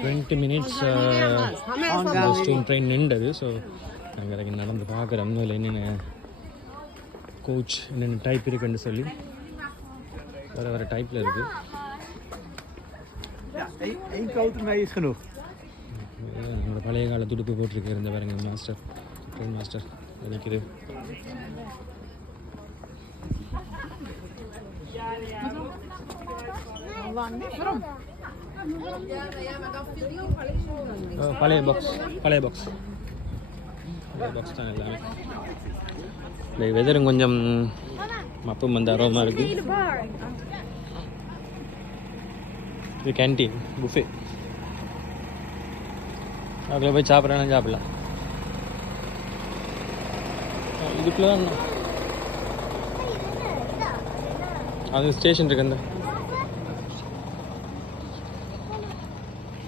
Twenty minutes ஸ்டூன் train நின்றது so நாங்கள் இறங்கி நடந்து பார்க்குறோம் அதில் என்னென்ன கோச் என்னென்ன டைப் இருக்குன்னு சொல்லி வேறு வேறு டைப்பில் இருக்குது நம்மளோட பழைய கால துடுப்பு போட்டிருக்கு இருந்த பாருங்க மாஸ்டர் ட்ரெயின் மாஸ்டர் நினைக்குது ஓ, பழைய பாக்ஸ் பழைய பாக்ஸ் பழைய பாக்ஸ் தான் எல்லாமே. இந்த வெதரும் கொஞ்சம் மப்பம் வந்த அரோமா இருக்கு. இது கேன்டீன் புஃபே அதில் போய் சாப்பிட்றேன்னா சாப்பிடலாம். இதுக்குள்ள தான் அது ஸ்டேஷன் இருக்கு அந்த.